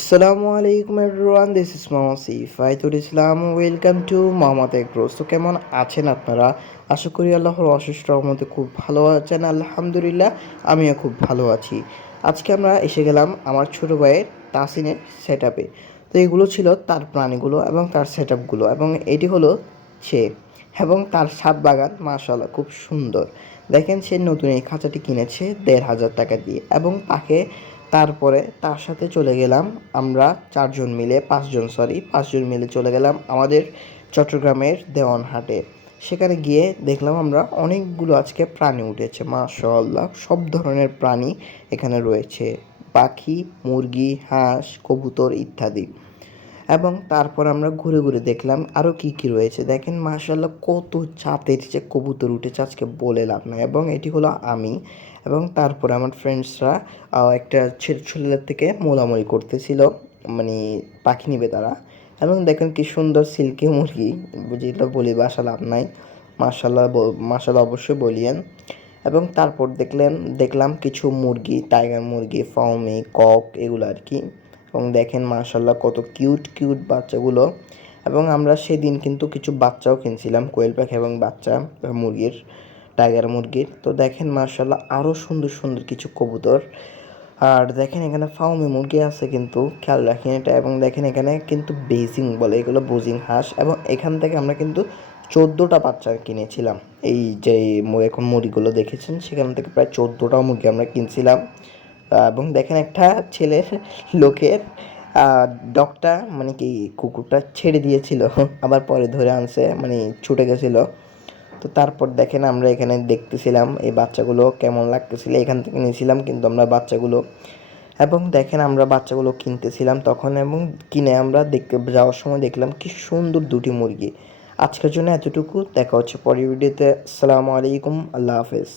আসসালামু আলাইকুম everyone, this is Mohammad Sifaitul Islam. Welcome to Mohammad Agros. তো কেমন আছেন আপনারা? আশা করি আল্লাহর অশেষ রহমতে খুব ভালো আছেন। আলহামদুলিল্লাহ, আমিও খুব ভালো আছি। আজকে আমরা এসে গেলাম আমার ছোটো ভাইয়ের তাসিনের সেট আপে। তো এগুলো ছিল তার প্রাণীগুলো এবং তার সেট আপগুলো, এবং এটি হলো সে এবং তার ছাদ বাগান। মাশাআল্লাহ, খুব সুন্দর। দেখেন, সে নতুন এই খাঁচাটি কিনেছে ১,৫০০ টাকা দিয়ে, এবং তাকে তারপরে তার সাথে চলে গেলাম আমরা পাঁচজন মিলে চলে গেলাম আমাদের চট্টগ্রামের দেওয়ানহাটে। সেখানে গিয়ে দেখলাম আমরা অনেকগুলো আজকে প্রাণী উঠেছে। মাশাআল্লাহ, সব ধরনের প্রাণী এখানে রয়েছে, পাখি, মুরগি, হাঁস, কবুতর ইত্যাদি। এবং তারপর আমরা ঘুরে ঘুরে দেখলাম আরও কী কী রয়েছে। দেখেন মাশাআল্লাহ, কত জাতের যে কবুতর উঠেছে আজকে বলে লাভ নাই। এবং এটি হলো আমি, এবং তারপরে আমার ফ্রেন্ডসরা একটা ছেলেদের থেকে মোলামুলি করতেছিল, মানে পাখি নিবে তারা। এবং দেখেন কি সুন্দর সিল্কি মুরগি, যেটা বলি বাসা লাভ নাই। মাশাআল্লাহ, মাশাআল্লাহ অবশ্যই বলিয়েন। এবং তারপর দেখলাম কিছু মুরগি, টাইগার মুরগি, ফাউমি, কক, এগুলো আর কি। এবং দেখেন মাশাআল্লাহ কত কিউট কিউট বাচ্চাগুলো। এবং আমরা সেদিন কিন্তু কিছু বাচ্চাও কিনছিলাম, কোয়েল পাখি এবং বাচ্চা মুরগির, টাইগার মুরগির। তো দেখেন মাশাআল্লাহ আরও সুন্দর সুন্দর কিছু কবুতর। আর দেখেন এখানে ফাউমি মুরগি আছে, কিন্তু খেয়াল রাখেন এটা। এবং দেখেন এখানে কিন্তু বেজিং বলে, এগুলো বোজিং হাঁস। এবং এখান থেকে আমরা কিন্তু 14টা বাচ্চা কিনেছিলাম। এই যে এখন মুরগিগুলো দেখেছেন, সেখান থেকে প্রায় 14টা মুরগি আমরা কিনছিলাম। এবং দেখেন একটা ছেলের লোকের ডগটা, মানে কি কুকুরটা ছেড়ে দিয়েছিল, আবার পরে ধরে আনছে, মানে ছুটে গেছিলো। তো তারপর দেখেন আমরা এখানে দেখতেছিলাম এই বাচ্চাগুলো কেমন লাগতেছিল, এখান থেকে নিয়েছিলাম কিন্তু আমরা বাচ্চাগুলো। এবং দেখেন আমরা বাচ্চাগুলো কিনতেছিলাম তখন, এবং কিনে আমরা দেখতে যাওয়ার সময় দেখলাম কি সুন্দর দুটি মুরগি। আজকের জন্য এতটুকু, দেখা হচ্ছে পরের ভিডিওতে। আসসালামু আলাইকুম, আল্লাহ হাফেজ।